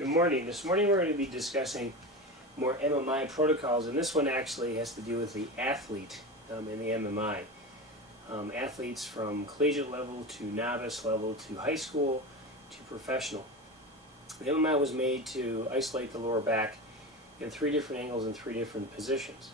Good morning. This morning we're going to be discussing more MMI protocols, and this one actually has to do with the athlete in the MMI. Athletes from collegiate level to novice level to high school to professional. The MMI was made to isolate the lower back in 3 different angles and 3 different positions.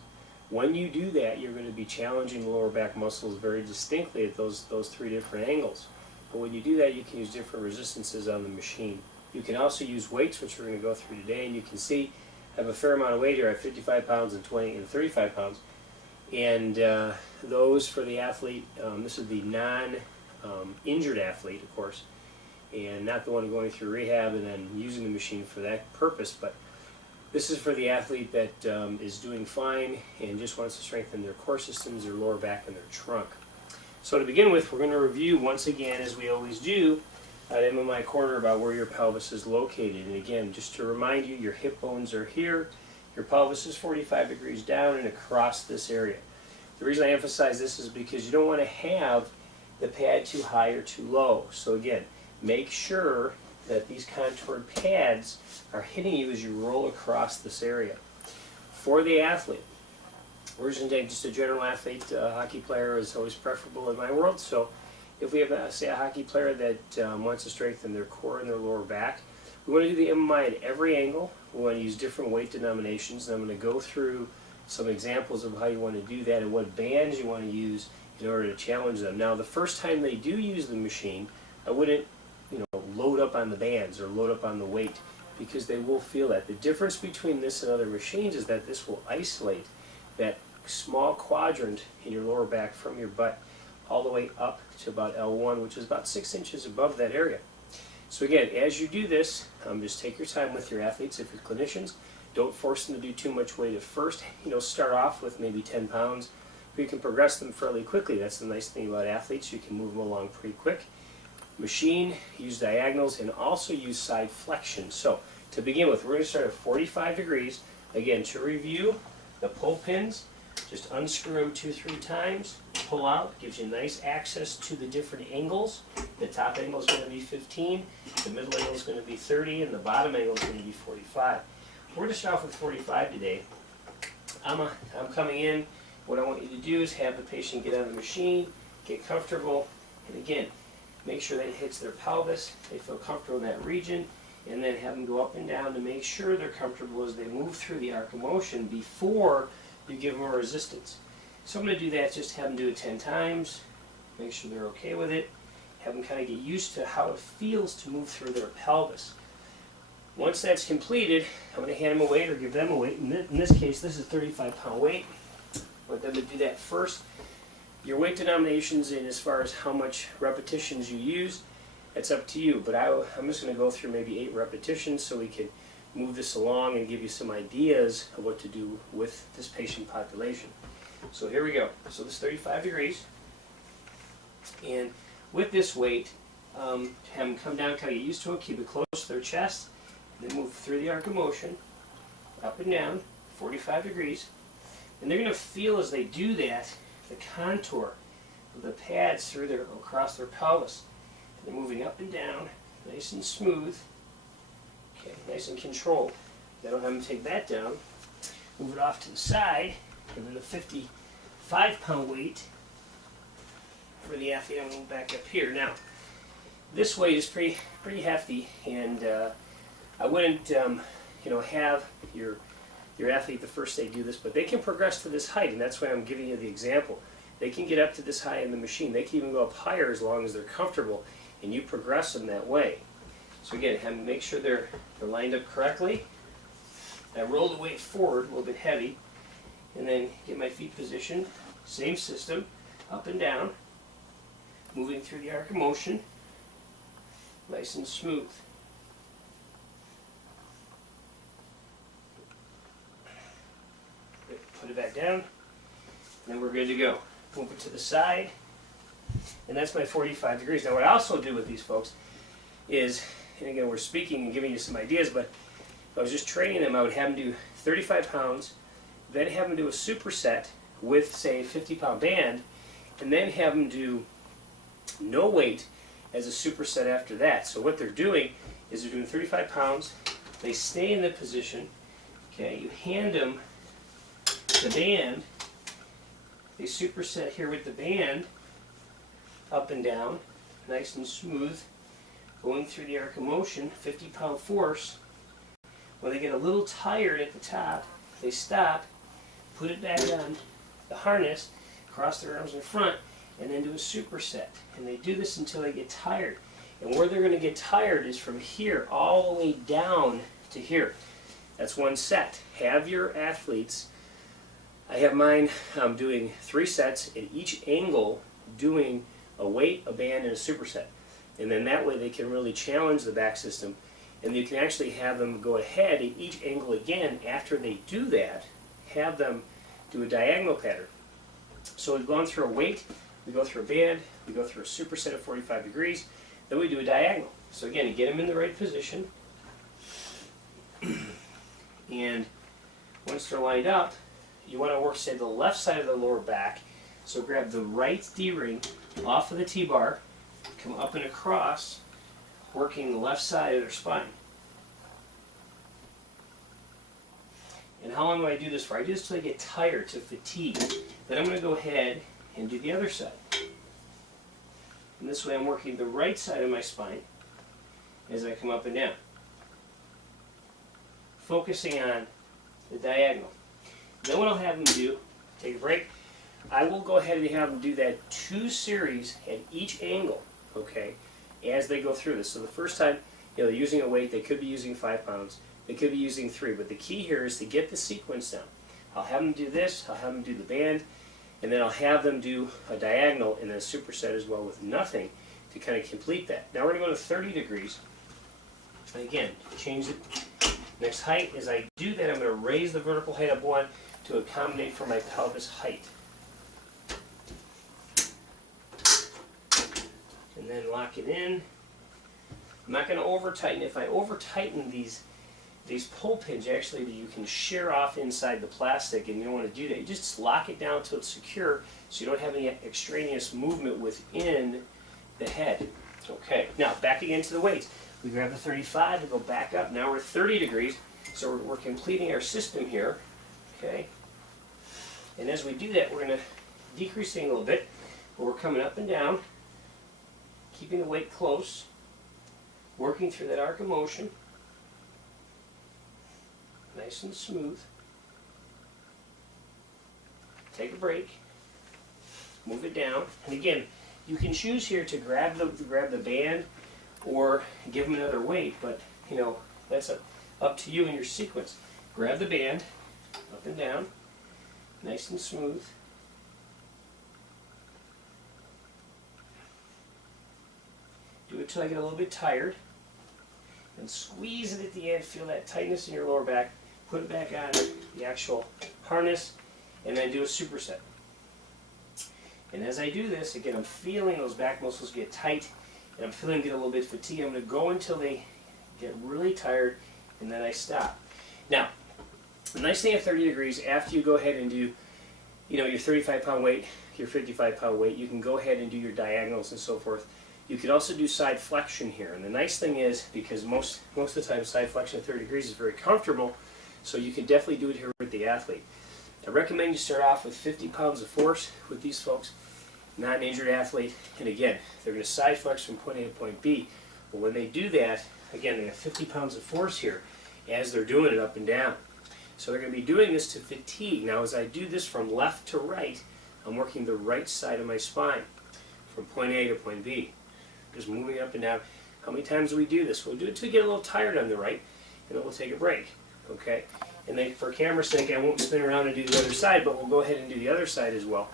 When you do that, you're going to be challenging the lower back muscles very distinctly at those 3 different angles. But when you do that, you can use different resistances on the machine. You can also use weights, which we're going to go through today, and you can see I have a fair amount of weight here. I have 55 pounds and 20 and 35 pounds. And those for the athlete, this is the non-injured athlete, of course, and not the one going through rehab and then using the machine for that purpose, but this is for the athlete that is doing fine and just wants to strengthen their core systems, their lower back, and their trunk. So to begin with, we're going to review once again, as we always do, at MMI Corner about where your pelvis is located. And again, just to remind you, your hip bones are here, your pelvis is 45 degrees down and across this area. The reason I emphasize this is because you don't want to have the pad too high or too low. So again, make sure that these contoured pads are hitting you as you roll across this area. For the athlete, we're just going to take just a general athlete. Hockey player is always preferable in my world. So if we have, say, a hockey player that wants to strengthen their core and their lower back, we want to do the MMI at every angle. We want to use different weight denominations, and I'm going to go through some examples of how you want to do that and what bands you want to use in order to challenge them. Now, the first time they do use the machine, I wouldn't, load up on the bands or load up on the weight, because they will feel that. The difference between this and other machines is that this will isolate that small quadrant in your lower back from your butt all the way up to about L1, which is about 6 inches above that area. So again, as you do this, just take your time with your athletes. If you're clinicians, don't force them to do too much weight at first. Start off with maybe 10 pounds. But you can progress them fairly quickly. That's the nice thing about athletes. You can move them along pretty quick. Machine, use diagonals, and also use side flexion. So to begin with, we're going to start at 45 degrees. Again, to review, the pull pins, just unscrew them 2-3 times, pull out, gives you nice access to the different angles. The top angle is going to be 15, the middle angle is going to be 30, and the bottom angle is going to be 45. We're going to start off with 45 today. I'm coming in. What I want you to do is have the patient get on the machine, get comfortable, and again, make sure that it hits their pelvis, they feel comfortable in that region, and then have them go up and down to make sure they're comfortable as they move through the arc of motion before you give them a resistance. So I'm going to do that, just have them do it 10 times, make sure they're okay with it, have them kind of get used to how it feels to move through their pelvis. Once that's completed, I'm going to hand them a weight or give them a weight. In this case, this is 35-pound weight. I want them to do that first. Your weight denominations in as far as how much repetitions you use, it's up to you. But I'm just going to go through maybe 8 repetitions so we can move this along and give you some ideas of what to do with this patient population. So here we go. So this is 35 degrees. And with this weight, have them come down, kind of get used to it, keep it close to their chest, and then move through the arc of motion, up and down, 45 degrees. And they're going to feel as they do that, the contour of the pads across their pelvis. They're moving up and down, nice and smooth, okay, nice and controlled. I don't have them take that down. Move it off to the side, and then a 55-pound weight for the athlete. I'm going to back up here. Now, this weight is pretty hefty, and I wouldn't, have your athlete the first they do this, but they can progress to this height, and that's why I'm giving you the example. They can get up to this high in the machine. They can even go up higher as long as they're comfortable, and you progress them that way. So again, have them make sure they're lined up correctly. I roll the weight forward, a little bit heavy, and then get my feet positioned. Same system, up and down, moving through the arc of motion, nice and smooth. Put it back down, and then we're good to go. Move it to the side, and that's my 45 degrees. Now what I also do with these folks is, and again we're speaking and giving you some ideas, but if I was just training them, I would have them do 35 pounds, then have them do a superset with, say, a 50-pound band, and then have them do no weight as a superset after that. So what they're doing is they're doing 35 pounds, They stay in the position. Okay, you hand them the band. They superset here with the band, up and down, nice and smooth, going through the arc of motion, 50-pound force. When they get a little tired at the top, they stop, put it back on the harness, cross their arms in front, and then do a superset. And they do this until they get tired. And where they're going to get tired is from here all the way down to here. That's one set. Have your athletes, I have mine doing 3 sets in each angle, doing a weight, a band, and a superset. And then that way they can really challenge the back system. And you can actually have them go ahead at each angle again. After they do that, have them do a diagonal pattern. So we've gone through a weight, we go through a band, we go through a superset of 45 degrees, then we do a diagonal. So again, you get them in the right position. And once they're lined up, you want to work, say, the left side of the lower back. So grab the right D-ring off of the T-bar, come up and across, working the left side of their spine. And how long do I do this for? I do this till I get tired, to fatigue. Then I'm going to go ahead and do the other side. And this way I'm working the right side of my spine as I come up and down, focusing on the diagonal. Then what I'll have them do, take a break, I will go ahead and have them do that 2 series at each angle, okay, as they go through this. So the first time, they're using a weight, they could be using 5 pounds, they could be using 3, but the key here is to get the sequence down. I'll have them do this, I'll have them do the band, and then I'll have them do a diagonal and then a superset as well with nothing to kind of complete that. Now we're going to go to 30 degrees. And again, change it. Next height, as I do that, I'm going to raise the vertical height up 1 to accommodate for my pelvis height. And then lock it in. I'm not going to over tighten. If I over tighten these pull pins, actually, you can shear off inside the plastic, and you don't want to do that. You just lock it down until it's secure so you don't have any extraneous movement within the head. Okay, now back again to the weights. We grab the 35 and go back up. Now we're 30 degrees, so we're completing our system here. Okay, and as we do that, we're going to decrease the angle a bit, but we're coming up and down, keeping the weight close, working through that arc of motion, nice and smooth. Take a break, move it down, and again, you can choose here to grab the band or give them another weight, but that's up to you in your sequence. Grab the band, up and down, nice and smooth. Do it till I get a little bit tired. And squeeze it at the end, feel that tightness in your lower back. Put it back on the actual harness, and then do a superset. And as I do this, again, I'm feeling those back muscles get tight, and I'm feeling get a little bit fatigued. I'm going to go until they get really tired, and then I stop. Now, the nice thing at 30 degrees, after you go ahead and do, your 35-pound weight, your 55-pound weight, you can go ahead and do your diagonals and so forth. You could also do side flexion here, and the nice thing is, because most of the time side flexion at 30 degrees is very comfortable, so you can definitely do it here with the athlete. I recommend you start off with 50 pounds of force with these folks, not an injured athlete, and again, they're going to side flex from point A to point B, but when they do that, again, they have 50 pounds of force here as they're doing it up and down. So they're going to be doing this to fatigue. Now as I do this from left to right, I'm working the right side of my spine from point A to point B. Just moving up and down. How many times do we do this? We'll do it till we get a little tired on the right, and then we'll take a break. Okay? And then for camera's sake, I won't spin around and do the other side, but we'll go ahead and do the other side as well.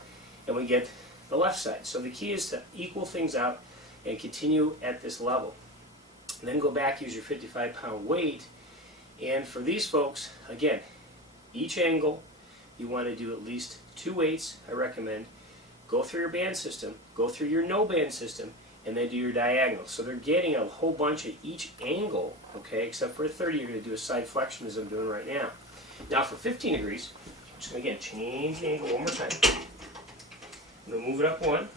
And we get the left side. So the key is to equal things out and continue at this level. And then go back, use your 55-pound weight. And for these folks, again, each angle, you want to do at least 2 weights, I recommend. Go through your band system, go through your no band system, and then do your diagonal. So they're getting a whole bunch at each angle, okay, except for a 30, you're going to do a side flexion as I'm doing right now. Now for 15 degrees, I'm just going to, again, change the angle one more time. I'm going to move it up 1.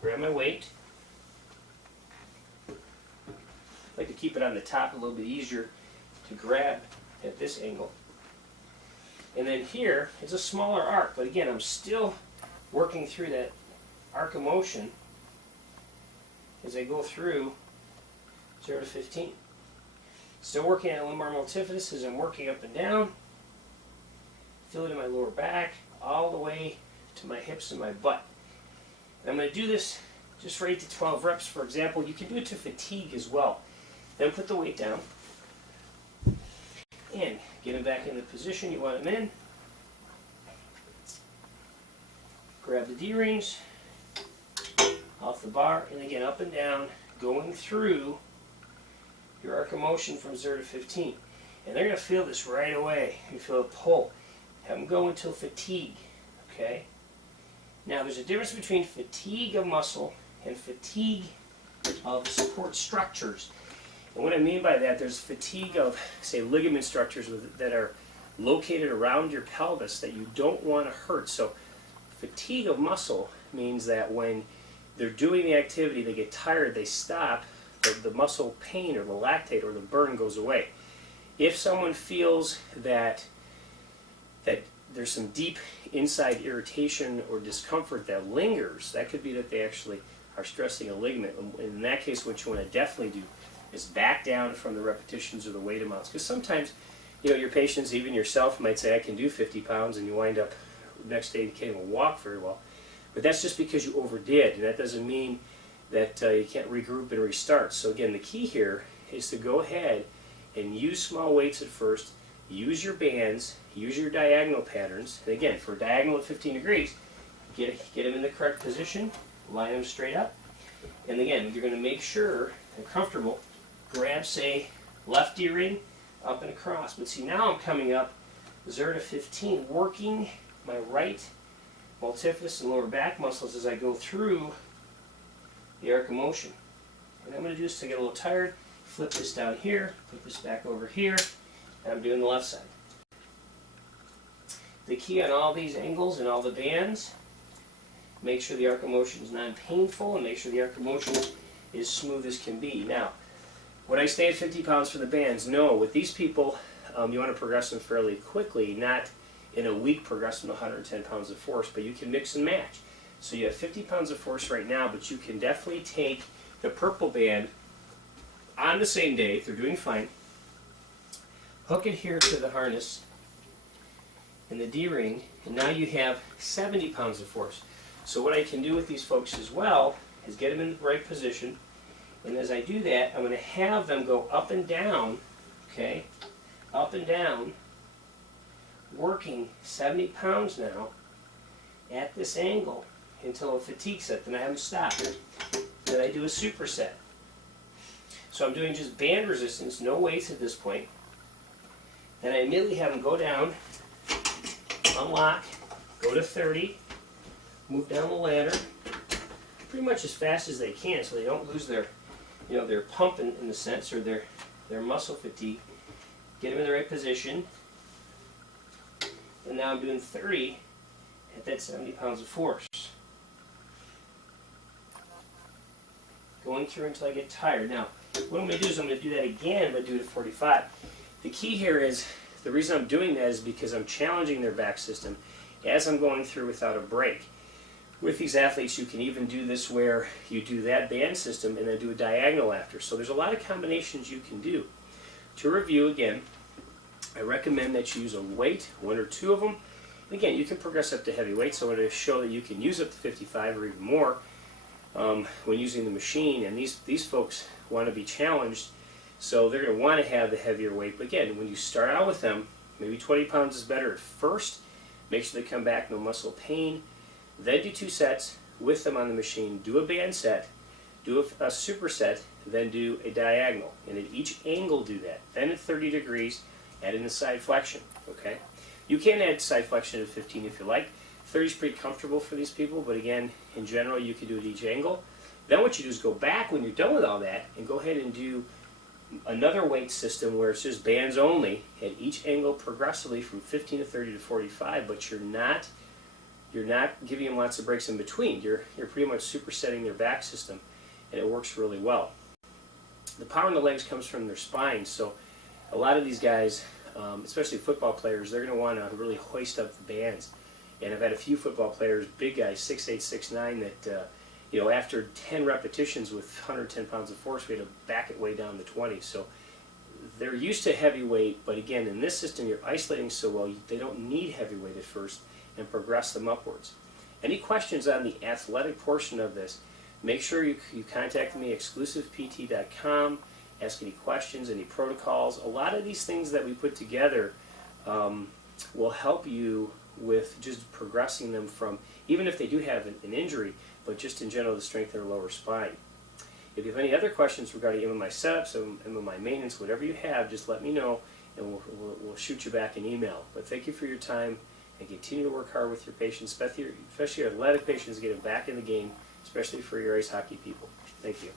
Grab my weight. I like to keep it on the top, a little bit easier to grab at this angle. And then here is a smaller arc, but again, I'm still working through that arc of motion as I go through 0 to 15. Still working on lumbar multifidus as I'm working up and down. Feel it in my lower back, all the way to my hips and my butt. And I'm going to do this just for 8 to 12 reps. For example, you can do it to fatigue as well. Then put the weight down. And get them back in the position you want them in. Grab the D-rings off the bar, and again up and down, going through your arc of motion from 0 to 15. And they're going to feel this right away. You feel a pull. Have them go until fatigue. Okay? Now there's a difference between fatigue of muscle and fatigue of support structures. And what I mean by that, there's fatigue of, say, ligament structures that are located around your pelvis that you don't want to hurt. So fatigue of muscle means that when they're doing the activity, they get tired, they stop, the muscle pain or the lactate or the burn goes away. If someone feels that there's some deep inside irritation or discomfort that lingers, that could be that they actually are stressing a ligament. In that case, what you want to definitely do is back down from the repetitions or the weight amounts. Because sometimes, your patients, even yourself, might say, I can do 50 pounds, and you wind up next day you can't even walk very well. But that's just because you overdid, and that doesn't mean that you can't regroup and restart. So again, the key here is to go ahead and use small weights at first, use your bands, use your diagonal patterns, and again, for a diagonal at 15 degrees, get them in the correct position, line them straight up, and again, you're going to make sure they're comfortable. Grab, say, left D-ring, up and across. But see, now I'm coming up 0 to 15, working my right multifidus and lower back muscles as I go through the arc of motion. And I'm going to do this to get a little tired. Flip this down here, put this back over here, and I'm doing the left side. The key on all these angles and all the bands, make sure the arc of motion is non-painful and make sure the arc of motion is smooth as can be. Now, would I stay at 50 pounds for the bands? No. With these people, you want to progress them fairly quickly, not in a week progress them to 110 pounds of force, but you can mix and match. So you have 50 pounds of force right now, but you can definitely take the purple band on the same day, if they're doing fine, hook it here to the harness and the D-ring, and now you have 70 pounds of force. So what I can do with these folks as well is get them in the right position, and as I do that, I'm going to have them go up and down, okay, up and down, working 70 pounds now at this angle until a fatigue set. Then I have them stop. Then I do a superset. So I'm doing just band resistance, no weights at this point. Then I immediately have them go down, unlock, go to 30, move down the ladder, pretty much as fast as they can so they don't lose their their pump in the sense, or their muscle fatigue. Get them in the right position. And now I'm doing 30 at that 70 pounds of force. Going through until I get tired. Now, what I'm going to do is I'm going to do that again, but do it at 45. The key here is, the reason I'm doing that is because I'm challenging their back system as I'm going through without a break. With these athletes, you can even do this where you do that band system and then do a diagonal after. So there's a lot of combinations you can do. To review again, I recommend that you use a weight, 1 or 2 of them. And again, you can progress up to heavy weights, so I want to show that you can use up to 55 or even more when using the machine. And these folks want to be challenged, so they're going to want to have the heavier weight. But again, when you start out with them, maybe 20 pounds is better at first. Make sure they come back, no muscle pain. Then do 2 sets with them on the machine. Do a band set, do a superset, then do a diagonal. And at each angle do that. Then at 30 degrees, add in a side flexion. Okay? You can add side flexion at 15 if you like. 30 is pretty comfortable for these people, but again, in general, you can do it at each angle. Then what you do is go back when you're done with all that and go ahead and do another weight system where it's just bands only at each angle progressively from 15 to 30 to 45, but you're not giving them lots of breaks in between. You're pretty much supersetting their back system, and it works really well. The power in the legs comes from their spine, so a lot of these guys, especially football players, they're going to want to really hoist up the bands. And I've had a few football players, big guys, 6'8", 6'9", that after 10 repetitions with 110 pounds of force, we had to back it way down to 20. So they're used to heavy weight, but again, in this system, you're isolating so well, they don't need heavy weight at first, and progress them upwards. Any questions on the athletic portion of this, make sure you contact me, exclusivept.com, ask any questions, any protocols. A lot of these things that we put together will help you with just progressing them from, even if they do have an injury, but just in general to strengthen their lower spine. If you have any other questions regarding MMI setups, MMI maintenance, whatever you have, just let me know, and we'll shoot you back an email. But thank you for your time, and continue to work hard with your patients, especially your athletic patients, getting back in the game, especially for your ice hockey people. Thank you.